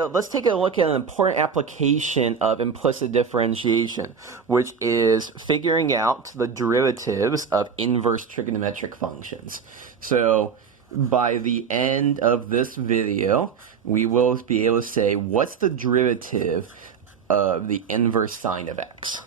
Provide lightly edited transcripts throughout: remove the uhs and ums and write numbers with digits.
let's take a look at an important application of implicit differentiation, which is figuring out the derivatives of inverse trigonometric functions. So by the end of this video, we will be able to say what's the derivative of the inverse sine of x,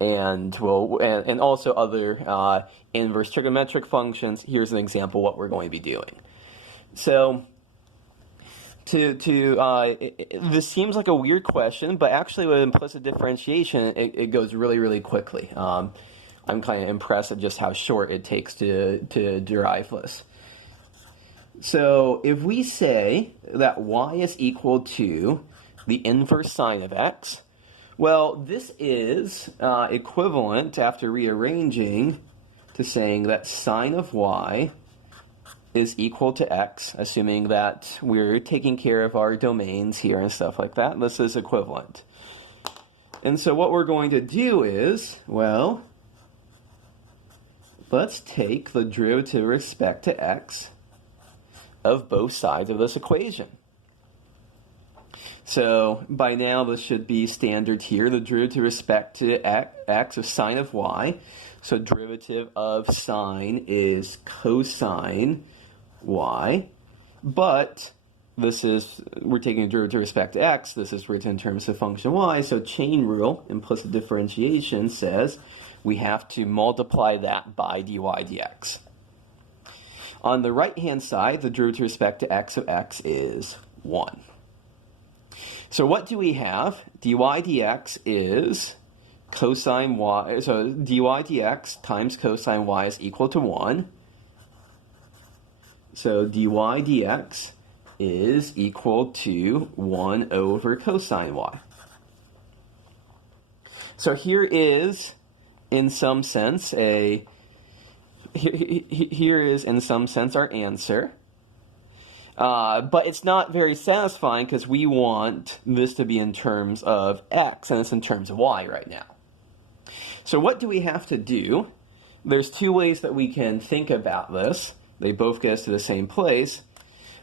and also other inverse trigonometric functions. Here's an example of what we're going to be doing. So this seems like a weird question, but actually with implicit differentiation, it goes really, really quickly. I'm kind of impressed at just how short it takes to derive this. So if we say that y is equal to the inverse sine of x, well, this is equivalent, after rearranging, to saying that sine of y is equal to x, assuming that we're taking care of our domains here and stuff like that. This is equivalent. And so what we're going to do is, well, let's take the derivative with respect to x of both sides of this equation. So by now this should be standard here. The derivative with respect to x of sine of y. So derivative of sine is cosine y, but we're taking a derivative with respect to x. This is written in terms of function y, so chain rule, implicit differentiation, says we have to multiply that by dy dx. On the right-hand side, the derivative with respect to x of x is 1. So what do we have? Dy dx is cosine y, so dy dx times cosine y is equal to 1. So dy dx is equal to 1 over cosine y. So here is, in some sense, here is in some sense our answer. But it's not very satisfying because we want this to be in terms of x, and it's in terms of y right now. So what do we have to do? There's two ways that we can think about this. They both get us to the same place.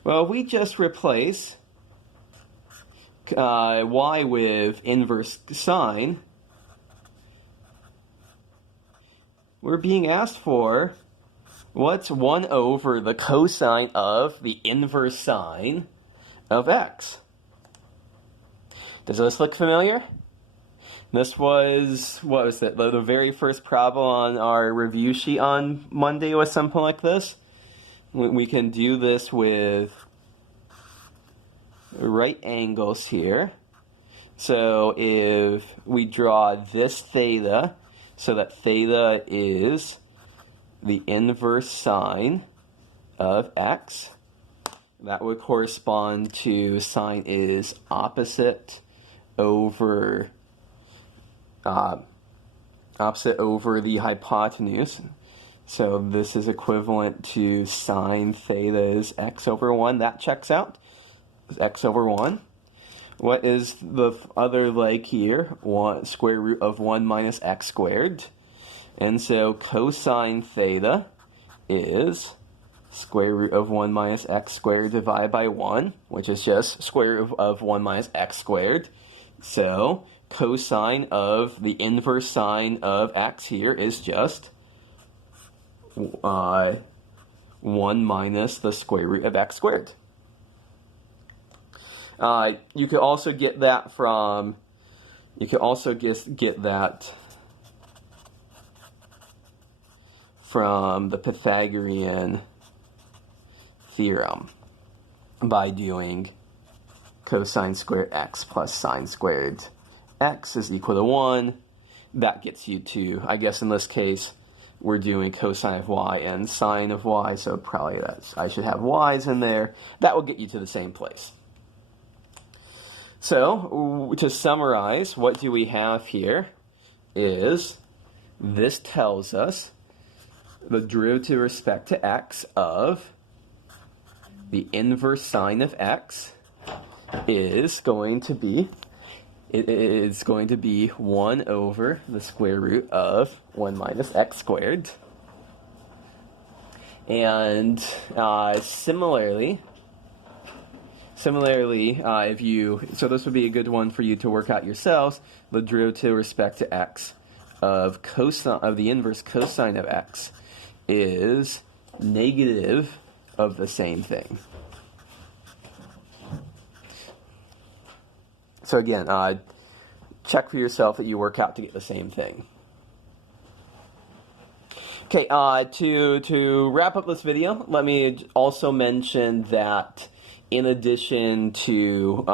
Well, we just replace y with inverse sine. We're being asked for what's 1 over the cosine of the inverse sine of x. Does this look familiar? This was, what was it, the very first problem on our review sheet on Monday was something like this. We can do this with right angles here. So if we draw this theta, so that theta is the inverse sine of x, that would correspond to sine is opposite over the hypotenuse. So this is equivalent to sine theta is x over 1. That checks out. It's x over 1. What is the other leg here? Square root of 1 minus x squared. And so cosine theta is square root of 1 minus x squared divided by 1, which is just square root of 1 minus x squared. So cosine of the inverse sine of x here is just 1 minus the square root of x squared. You could also get that from, from the Pythagorean theorem by doing cosine squared x plus sine squared x is equal to 1. That gets you to, I guess in this case, we're doing cosine of y and sine of y, so probably I should have y's in there. That will get you to the same place. So, to summarize, what do we have here is this tells us the derivative with respect to x of the inverse sine of x is going to be, it is going to be 1 over the square root of 1 minus x squared. And similarly, Similarly, so this would be a good one for you to work out yourselves. The derivative with respect to x of the inverse cosine of x is negative of the same thing. So again, check for yourself that you work out to get the same thing. Okay, to wrap up this video, let me also mention that in addition to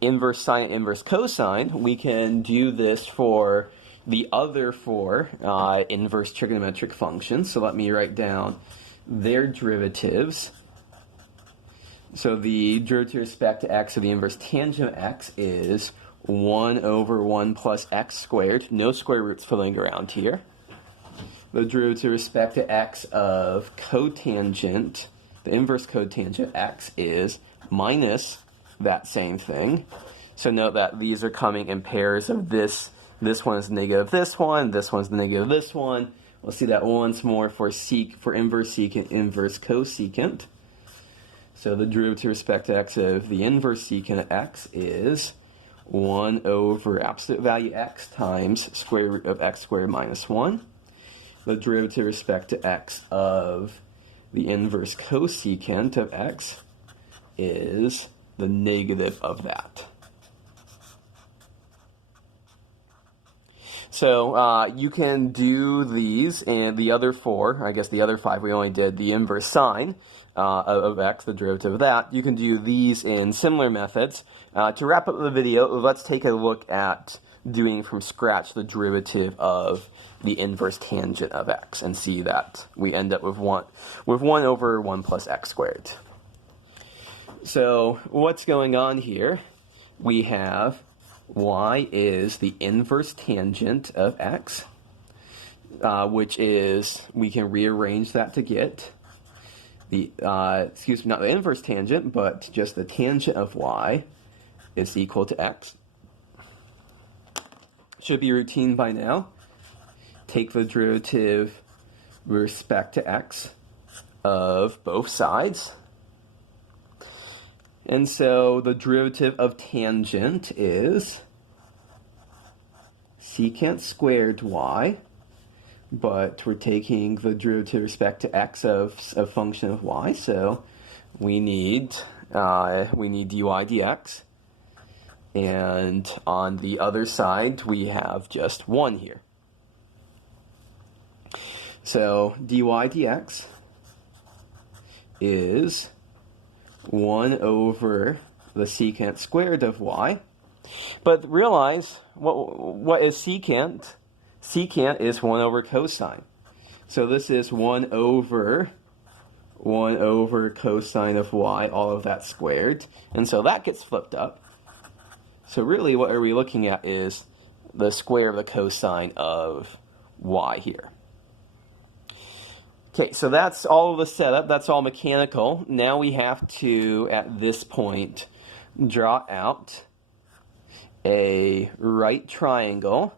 inverse sine and inverse cosine, we can do this for the other four inverse trigonometric functions. So let me write down their derivatives. So the derivative with respect to x of the inverse tangent of x is 1 over 1 plus x squared. No square roots filling around here. The derivative with respect to x of cotangent, the inverse cotangent x is minus that same thing. So note that these are coming in pairs of this. This one is negative this one. This one's negative this one. We'll see that once more for inverse secant, inverse cosecant. So the derivative with respect to x of the inverse secant of x is 1 over absolute value x times square root of x squared minus 1. The derivative with respect to x of the inverse cosecant of x is the negative of that. So you can do these, and the other four, I guess the other five we only did the inverse sine of x, the derivative of that. You can do these in similar methods. To wrap up the video, let's take a look at doing from scratch the derivative of the inverse tangent of x and see that we end up with 1 over 1 plus x squared. So what's going on here? We have y is the inverse tangent of x, which is, we can rearrange that to get the, not the inverse tangent, but just the tangent of y is equal to x. Should be routine by now. Take the derivative with respect to x of both sides. And so the derivative of tangent is secant squared y, but we're taking the derivative with respect to x of a function of y, so we need dy dx. And on the other side, we have just 1 here. So dy dx is 1 over the secant squared of y. But realize, what is secant? Secant is 1 over cosine. So this is 1 over cosine of y, all of that squared. And so that gets flipped up. So really what are we looking at is the square of the cosine of y here. Okay, so that's all of the setup. That's all mechanical. Now we have to, at this point, draw out a right triangle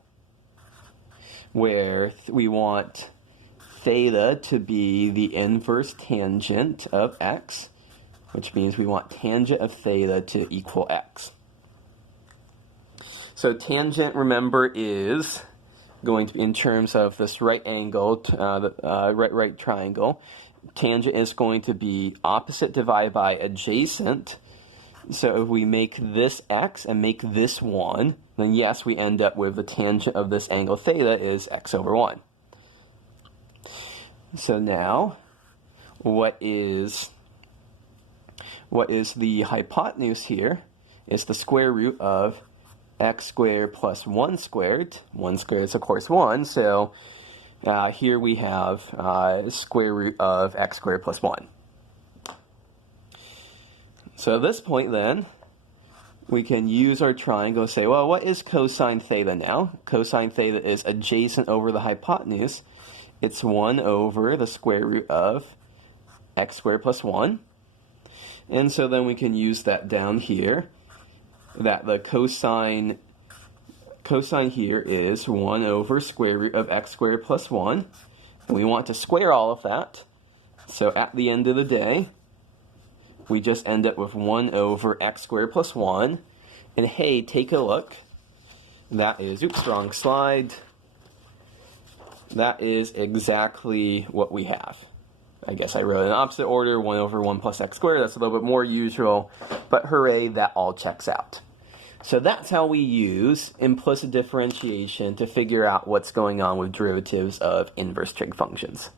where we want theta to be the inverse tangent of x, which means we want tangent of theta to equal x. So tangent, remember, is going to be in terms of this right angle, right triangle. Tangent is going to be opposite divided by adjacent. So if we make this x and make this 1, then yes, we end up with the tangent of this angle theta is x over 1. So now, what is the hypotenuse here? It's the square root of x squared plus 1 squared. 1 squared is, of course, 1. So here we have square root of x squared plus 1. So at this point, then, we can use our triangle and say, well, what is cosine theta now? Cosine theta is adjacent over the hypotenuse. It's 1 over the square root of x squared plus 1. And so then we can use that down here, that the cosine here is 1 over square root of x squared plus 1. And we want to square all of that. So at the end of the day, we just end up with 1 over x squared plus 1. And hey, take a look. That is, oops, wrong slide. That is exactly what we have. I guess I wrote it in opposite order, 1 over 1 plus x squared. That's a little bit more usual, but hooray, that all checks out. So that's how we use implicit differentiation to figure out what's going on with derivatives of inverse trig functions.